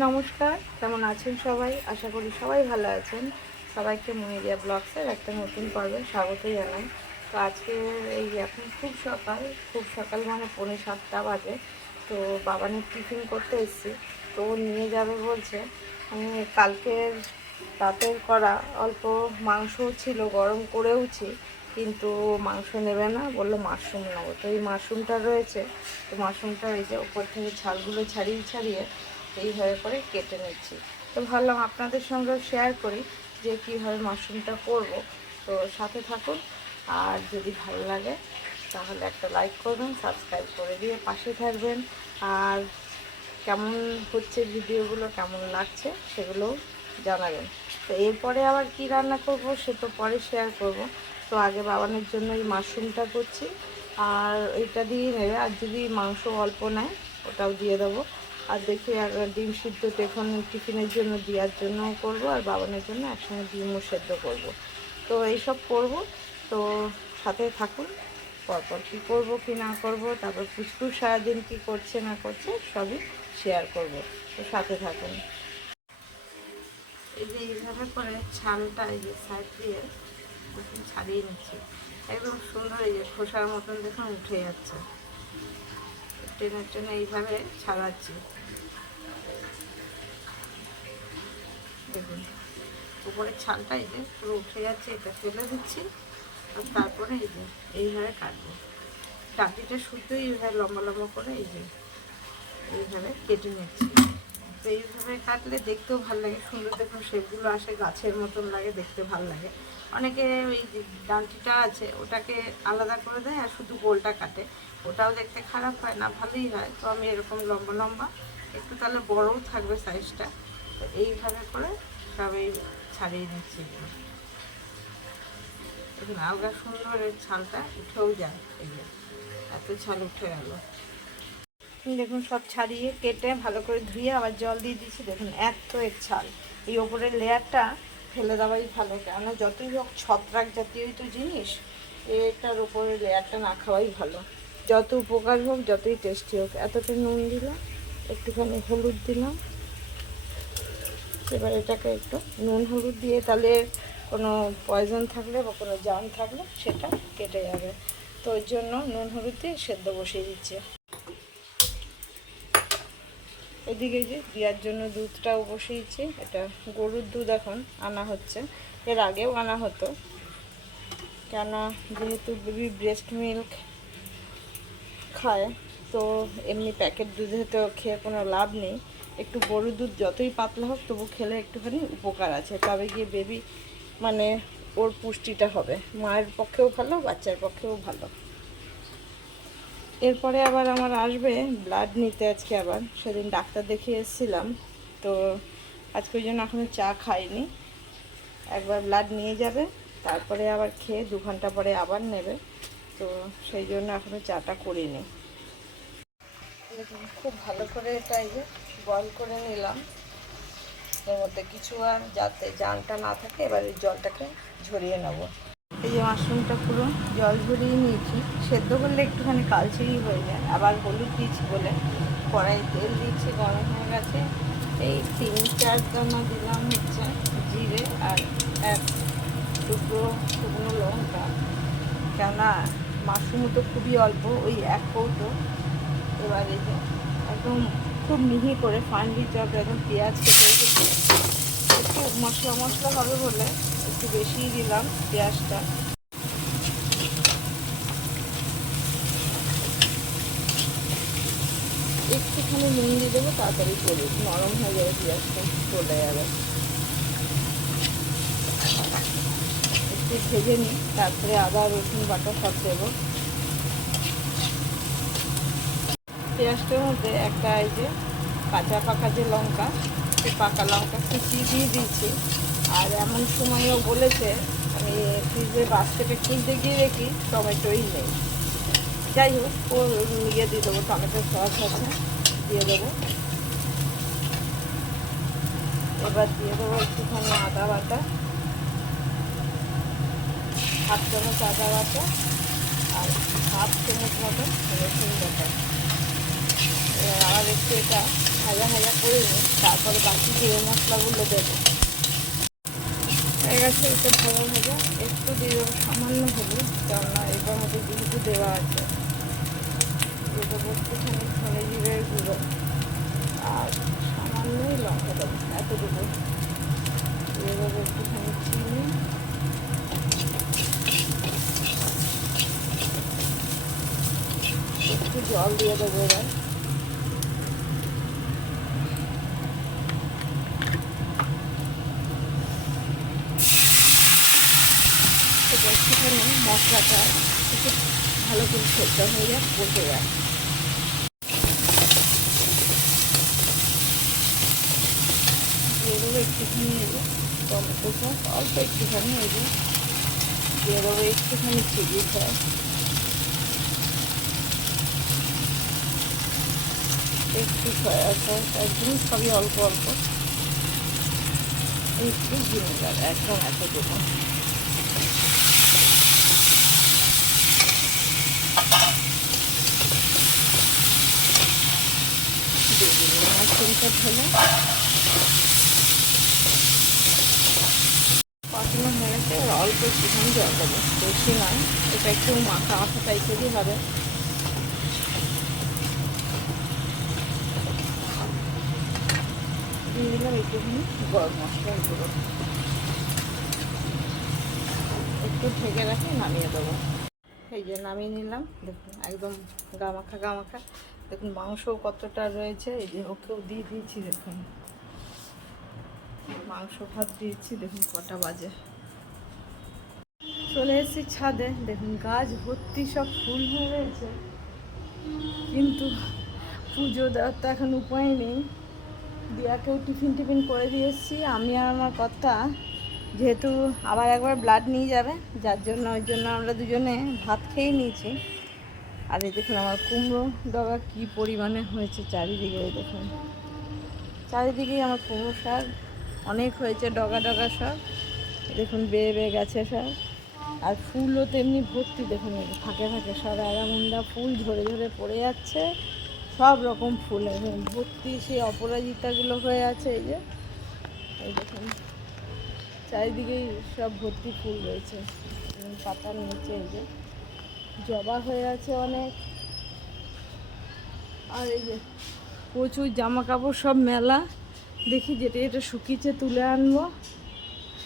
নমস্কার, কেমন আছেন সবাই? আশা করি সবাই ভালো আছেন। সবাইকে মনিরিয়া ব্লগসের একটা নতুন পর্বে স্বাগত জানাই। তো আজকে এই এখন খুব সকাল খুব সকাল মানে পৌনে সাতটা বাজে। তো বাবানের টিফিন করতে এসেছি, তো নিয়ে যাবে বলছে। আমি কালকের রাতের করা অল্প মাংস ছিল, গরম করেওছি, কিন্তু মাংস নেবে না, বলল মাশরুম নেব। তো এই মাশরুমটা রয়েছে, তো মাশরুমটা এই যে উপর থেকে ছালগুলো ছাড়িয়ে ছাড়িয়ে এইভাবে করে কেটে নিচ্ছি। তো ভাবলাম আপনাদের সঙ্গেও শেয়ার করি যে কীভাবে মাশরুমটা করব। তো সাথে থাকুন। আর যদি ভালো লাগে, তাহলে একটা লাইক করবেন সাবস্ক্রাইব করে দিয়ে পাশে থাকবেন। আর কেমন হচ্ছে ভিডিওগুলো কেমন লাগছে, সেগুলো জানাবেন। তো এরপরে আবার কি রান্না করব, সে তো পরে শেয়ার করব। তো আগে বাবানের জন্য এই মাশরুমটা করছি। আর এইটা দিয়ে নেবে। আর যদি মাংস অল্প নেয়, ওটাও দিয়ে দেবো। আর দেখি আর ডিম সিদ্ধ তো এখন টিফিনের জন্য দেওয়ার জন্য করব আর বাবানের জন্য একসঙ্গে ডিমও সেদ্ধ করব। তো এইসব করব। তো সাথে থাকুন, পরপর কী করব, কি না করব, তারপর পুচকু সারাদিন কি করছে, না করছে, সবই শেয়ার করব। তো সাথে থাকুন। এই যে এইভাবে করে ছালটা এই যে সাইড দিয়ে ছাড়িয়ে নিচ্ছি। একদম সুন্দর এই যে খোসার মতন দেখুন উঠে যাচ্ছে। টেনে টেনে এইভাবে ছাড়াচ্ছি। দেখুন, উপরের ছালটা এই যে পুরো উঠে যাচ্ছে, এটা ফেলে দিচ্ছি, আর তারপরে এই যে এইভাবে কাটবো। ডাটিটা শুধু এইভাবে লম্বা লম্বা করে এই যে এইভাবে কেটে নিচ্ছি। তো এইভাবে কাটলে দেখতেও ভালো লাগে, সুন্দর দেখুন শেপগুলো আসে, গাছের মতন লাগে, দেখতে ভালো লাগে। অনেকে ওই ডান্টিটা আছে, ওটাকে আলাদা করে দেয় আর শুধু গোলটা কাটে। ওটাও দেখতে খারাপ হয় না, ভালোই হয়। তো আমি এরকম লম্বা লম্বা, একটু তাহলে বড়ও থাকবে সাইজটা তো এইভাবে করে সবই ছাড়িয়ে নিচ্ছি দেখুন, আলগা সুন্দর এর ছালটা উঠেও যায়, এই যে। এত ছাল উঠে গেল। দেখুন, সব ছাড়িয়ে কেটে ভালো করে ধুয়ে আবার জল দিয়ে দিচ্ছি। দেখুন, এত এর ছাল। এই ওপরের লেয়ারটা ফেলে দেওয়াই ভালো, কেননা যতই হোক ছত্রাক জাতীয়ই তো জিনিস, এটার ওপরের লেয়ারটা না খাওয়াই ভালো। যত উপকার হোক, যতই টেস্টি হোক, এতটা নুন দিলাম, একটুখানি হলুদ দিলাম। এবার এটাকে একটু নুন হলুদ দিয়ে তাহলে কোনো পয়জন থাকলে বা কোনো জাম থাকলে সেটা কেটে যাবে। তো ওই জন্য নুন হলুদ দিয়ে সেদ্ধ বসিয়ে দিচ্ছে। এদিকে যে দেওয়ার জন্য দুধটাও বসিয়েছি। এটা গরুর দুধ এখন আনা হচ্ছে। এর আগেও আনা হতো। কেন যেহেতু বেবি ব্রেস্ট মিল্ক খায়, তো এমনি প্যাকেট দুধে তো খেয়ে কোনো লাভ নেই। একটু গরুর দুধ যতই পাতলা হোক, তবু খেলে একটুখানি উপকার আছে। তবে গিয়ে বেবি মানে ওর পুষ্টিটা হবে। মায়ের পক্ষেও ভালো, বাচ্চার পক্ষেও ভালো। এরপরে আবার আমার আসবে ব্লাড নিতে আজকে আবার। সেদিন ডাক্তার দেখিয়ে এসেছিলাম, তো আজকে ওই জন্য এখনও চা খাইনি। একবার ব্লাড নিয়ে যাবে, তারপরে আবার খেয়ে দু ঘণ্টা পরে আবার নেবে। তো সেই জন্য এখনও চাটা করিনি। খুব ভালো করে এটা এই যে বয়ল করে নিলাম। এর মধ্যে কিছু আর যাতে জানটা না থাকে এবার এই জলটাকে ঝরিয়ে নেব। এই যে মাশরুমটা পুরো জল ঝরিয়ে নিয়েছি। সেদ্ধ করলে একটুখানি কালচেই হয়ে যায়। আবার হলুদ দিয়েছি বলে কড়াই তেল দিয়েছি গরম হয়ে গেছে। এই তিন চার দানা দিলাম হচ্ছে জিরে আর এক টুকরো শুকনো লঙ্কা। কেননা মাশরুম তো খুবই অল্প, ওই এক কৌটো। এবার এই যে একদম খুব মিহি করে ফাইনলি চপ, একদম পেঁয়াজ কেটে রেখেছি। একটু মশলা মশলা হবে বলে একটু বেশিই দিলাম পেঁয়াজটা। একটুখানি নুন দিয়ে দেবো, তাড়াতাড়ি করে নরম হয়ে যাবে পেঁয়াজটা চলে যাবে। একটু ভেজে নিই, তারপরে আদা, রসুন, বাটা সব দেবো। পেঁয়াজটার মধ্যে একটা এই যে কাঁচা পাকা যে লঙ্কা সেই পাকা লঙ্কা কুচিয়ে দিয়ে দিয়েছি। আর এমন সময়ও বলেছে, আমি ফ্রিজের বাস্কেটে খুলতে গিয়ে দেখি টমেটোই নেই। যাই হোক, ও ইয়ে দিয়ে দেবো, টমেটো সস আছে, দিয়ে দেবো। এবার দিয়ে দেবো একটুখানি আদা বাটা। হাফ চামচ আদা বাটা আর হাফ চামচ মতন রসুন বাটা। এবার আবার একটু এটা ভাজা ভাজা করে নিই তারপরে বাকি জিরে মশলাগুলো দেবো। গেছে এটা ভাজা ভাজা। একটু দিয়ে সামান্য হলুদ, কেননা এটার মধ্যে যেহেতু দেওয়া আছে দিয়ে দেবো একটুখানি ধনে জিরের গুঁড়ো আর সামান্যই লঙ্কা দেবো, এতটুকু। দিয়ে দেবো একটুখানি চিনি। একটু জল দিয়ে দেবো এবার। একটুখানি মশলাটা একটু ভালো করে সেদ্ধ হয়ে যায় বসে যায় দিয়ে দেবো একটুখানি যে টমেটো সস, অল্প একটুখানি যে। দিয়ে দেবো একটুখানি চিলি সস। একটু একদম সবই অল্প অল্প। একটু ভিনেগার একদম এতটুকু দিয়ে দিলাম মাশরুমটা ঢেলে পাকানো হয়ে অল্প একটুখানি জল দেবো। বেশি নয়, এটা একটু মাখা মাখা টাইপেরই হবে। দিয়ে দিলাম একটুখানি গরম মশলার গুঁড়ো একটু ঢেকে রাখি নামিয়ে দেবো। এই যে নামিয়ে নিলাম, দেখুন একদম গামাখা গামাখা দেখুন মাংসও কতটা রয়েছে, এই যে ওকেও দিয়ে দিয়েছি দেখুন। মাংস ভাত দিয়েছি, দেখুন, কটা বাজে। চলে এসেছি ছাদে, দেখুন, গাছ ভর্তি সব ফুল হয়ে রয়েছে কিন্তু পুজো দেওয়ার তো এখন উপায় নেই। দিয়াকেও টিফিন টিফিন করে দিয়ে এসেছি। আমি আর আমার কর্তা, যেহেতু আবার একবার ব্লাড নিয়ে যাবে, যার জন্য ওই জন্য আমরা দুজনে ভাত খেয়ে নিয়েছি। আর এই দেখুন আমার কুমড়ো ডগা কী পরিমাণে হয়েছে চারিদিকে দেখুন। চারিদিকেই আমার কুমড়ো শাক, অনেক হয়েছে ডগা ডগা সব দেখুন বেয়ে বেয়ে গেছে সব আর ফুলও তেমনি ভর্তি, দেখুন ফাঁকে ফাঁকে সব এগামুন্ডা ফুল ধরে ধরে পড়ে যাচ্ছে। সব রকম ফুল এখন ভর্তি সেই অপরাজিতাগুলো হয়ে আছে এই যে। এই দেখুন, চারিদিকেই সব ভর্তি ফুল রয়েছে। পাতার নিচে এই যে জবা হয়ে আছে অনেক। আর এই যে প্রচুর জামা কাপড় সব মেলা। দেখি যেটা যেটা শুকিয়েছে তুলে আনব।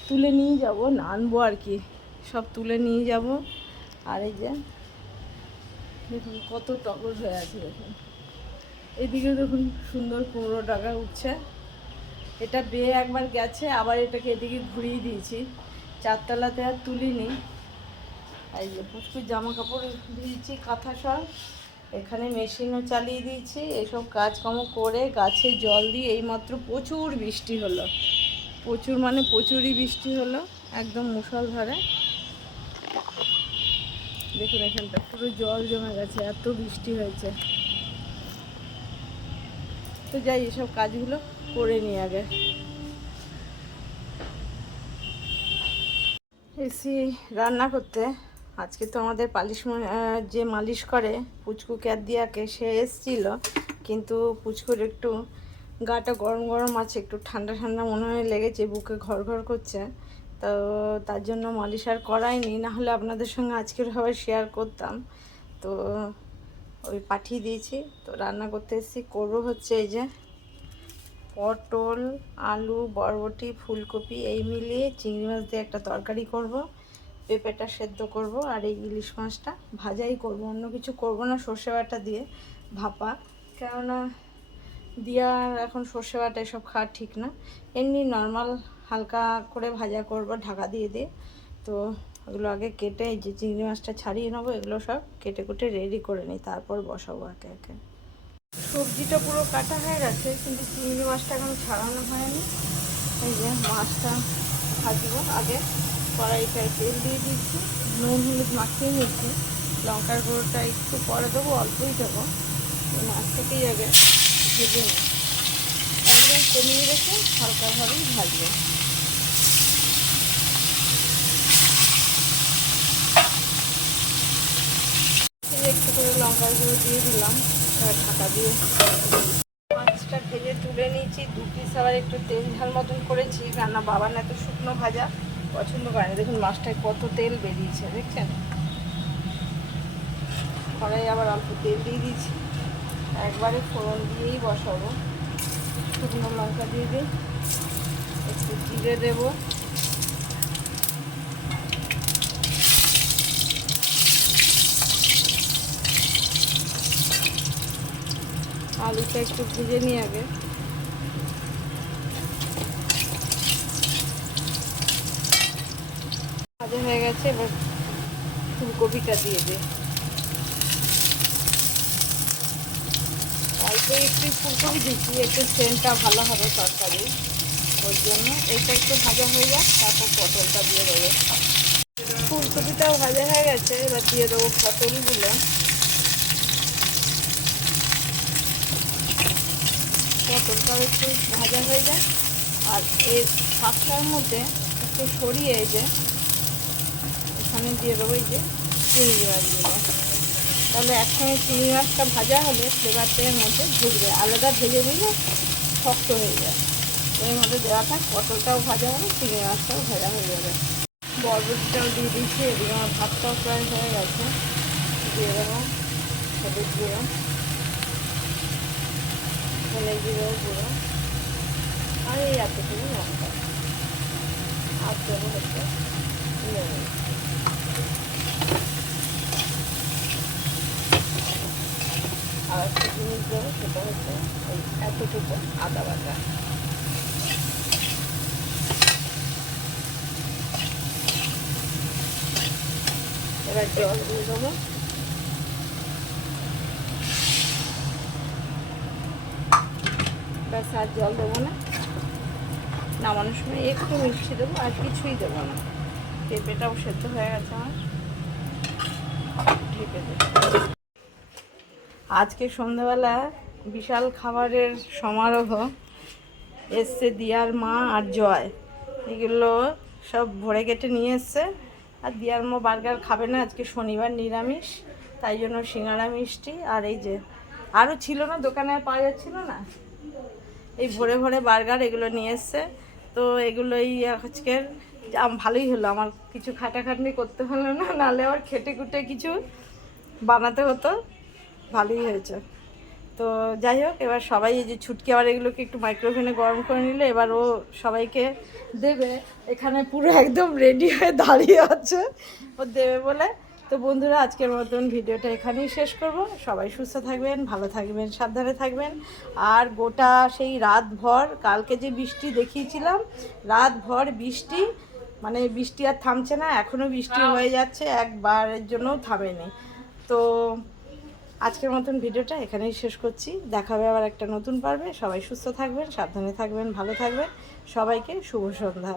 তুলে নিয়ে যাব না, আনব আর কি। সব তুলে নিয়ে যাব। আর এই যে দেখুন কত টগর হয়ে আছে দেখুন। এদিকে দেখুন সুন্দর কুমড়ো টাকা উঠছে। এটা বেয়ে একবার গেছে, আবার এটাকে এদিকে ঘুরিয়ে দিয়েছি। চারতলাতে আর তুলিনি। এই যে পুচকুর জামা কাপড় দিয়েছি, কাঁথা সব। এখানে মেশিনও চালিয়ে দিয়েছি। এসব কাজকর্ম করে গাছে জল দিয়ে এইমাত্র প্রচুর বৃষ্টি হলো। প্রচুর মানে প্রচুরই বৃষ্টি হলো, একদম মুসলধারে দেখুন এখানটা পুরো জল জমে গেছে, এত বৃষ্টি হয়েছে। তো যাই, এসব কাজগুলো করে নিই আগে। এসি রান্না করতে। আজকে তো আমাদের পালিশ যে মালিশ করে পুচকু ক্যাত দিয়াকে, সে এসছিল। কিন্তু পুচকুর একটু গাটা গরম গরম আছে, একটু ঠান্ডা ঠান্ডা মনে হয় লেগেছে, বুকে ঘর ঘর করছে। তো তার জন্য মালিশ আর করাইনি, না হলে আপনাদের সঙ্গে আজকের হবে শেয়ার করতাম। তো ওই পাঠিয়ে দিয়েছি। তো রান্না করতে এসেছি। করব হচ্ছে এই যে পটল, আলু, বরবটি, ফুলকপি, এই মিলিয়ে চিংড়ি মাছ দিয়ে একটা তরকারি করব। পেঁপেটা সেদ্ধ করব আর এই ইলিশ মাছটা ভাজাই করব। অন্য কিছু করব না সর্ষে বাটা দিয়ে ভাপা। কেননা দিয়া এখন সর্ষে বাটা এসব খাওয়া ঠিক না। এমনি নর্মাল হালকা করে ভাজা করব ঢাকা দিয়ে দিয়ে। তো ওগুলো আগে কেটে যে চিংড়ি মাছটা ছাড়িয়ে নেব, এগুলো সব কেটে কুটে রেডি করে নিই, তারপর বসাবো একে একে। সবজিটা পুরো কাটা হয়ে গেছে, কিন্তু চিংড়ি মাছটা এখন ছাড়ানো হয়নি। এই যে মাছটা ভাজবো, আগে কড়াইটায় তেল দিয়ে দিচ্ছি, নুন, হলুদ মাখিয়ে নিচ্ছি। লঙ্কার গুঁড়োটা একটু পরে দেবো, অল্পই দেবো। এই মাছটাকেই আগে ভেজে নিই। একদম কমিয়ে রেখে হালকাভাবেই ভাজবো। গুঁড়ো দিয়ে দিলাম ঢাকা দিয়ে মাছটা ভেজে তুলে নিয়েছি। দু পিস আবার একটু তেল ঝাল মতন করেছি। রান্না বাবা না এত শুকনো ভাজা, পছন্দ করে না। দেখুন মাছটায় কত তেল বেরিয়েছে, দেখছেন? কড়াই আবার অল্প তেল দিয়ে দিয়েছি। একবারে ফোড়ন দিয়েই বসাবো। শুকনো লঙ্কা দিয়ে দিই। একটু জিরে দেবো। আলুটা একটু ভেজে নিই আগে। ভাজা হয়ে গেছে, এবার ফুলকপিটা দিয়ে দে। অল্প একটু ফুলকপি দিচ্ছি, একটু সেন্টটা ভালো হবে তরকারি। ওর জন্য এটা একটু ভাজা হয়ে যাক, তারপর পটলটা দিয়ে দেবো। ফুলকপিটাও ভাজা হয়ে গেছে, এবার দিয়ে দেবো পটলগুলো। পটলটাও একটু ভাজা হয়ে যায়। আর এর শাকটার মধ্যে একটু সরিয়ে এই যে, এখানে দিয়ে দেবো এই যে চিংড়ি মাছ মাছগুলো তাহলে একসঙ্গে চিংড়ি মাছটা ভাজা হলে ফ্লেভারটা এর মধ্যে ঢুকবে। আলাদা ভেজে দিলে শক্ত হয়ে যায়। এর মধ্যে দেওয়া থাক, পটলটাও ভাজা হবে, চিংড়ি মাছটাও ভাজা হয়ে যাবে। বরবটিটাও দিয়ে দিচ্ছি, এদিকে আমার ভাতটাও প্রায় হয়ে গেছে। দিয়ে দেবো হলুদ গুঁড়ো। ধনে জিরেও গুঁড়ো আর, এই এতটুকু লঙ্কা আর দেবো হচ্ছে আর একটা জিনিস দেবো, সেটা হচ্ছে ওই এতটুকু আদা বাটা। এবার জল দিয়ে দেবো। ব্যাস আর জল দেবো না। নামানোর সময় একটু মিষ্টি দেবো আর কিছুই দেবো না। পেঁপেটাও সেদ্ধ হয়ে গেছে আমার। ঢেকে দেবো। আজকে সন্ধ্যাবেলা বিশাল খাবারের সমারোহ। এসছে দিয়ার মা আর জয়। এগুলো সব ভরে কেটে নিয়ে এসছে। আর দিয়ার মা বার্গার খাবে না, আজকে শনিবার নিরামিষ। তাই জন্য সিঙ্গাড়া মিষ্টি। আর এই যে, আরও ছিল না, দোকানে পাওয়া যাচ্ছিল না। এই ভরে ভরে বার্গার এগুলো নিয়ে এসছে। তো এগুলোই আজকের ভালোই হলো। আমার কিছু খাটাখাটনি করতে হলো না নাহলে আবার খেটে খুটে কিছু বানাতে হতো। ভালোই হয়েছে। তো যাই হোক, এবার সবাই এই যে ছুটকি আবার এগুলোকে একটু মাইক্রোওভেনে গরম করে নিলে, এবার ও সবাইকে দেবে। এখানে পুরো একদম রেডি হয়ে দাঁড়িয়ে আছে। ও দেবে বলে তো বন্ধুরা আজকের মতন ভিডিওটা এখানেই শেষ করব। সবাই সুস্থ থাকবেন ভালো থাকবেন সাবধানে থাকবেন। আর গোটা সেই রাত ভর কালকে যে বৃষ্টি দেখিয়েছিলাম রাত ভর বৃষ্টি মানে বৃষ্টি আর থামছে না এখনও বৃষ্টি হয়ে। যাচ্ছে একবারের জন্যও থামেনি। তো আজকের মতন ভিডিওটা এখানেই শেষ করছি। দেখাবে আবার একটা নতুন পারবে। সবাই সুস্থ থাকবেন সাবধানে থাকবেন ভালো থাকবেন। সবাইকে শুভ সন্ধ্যা।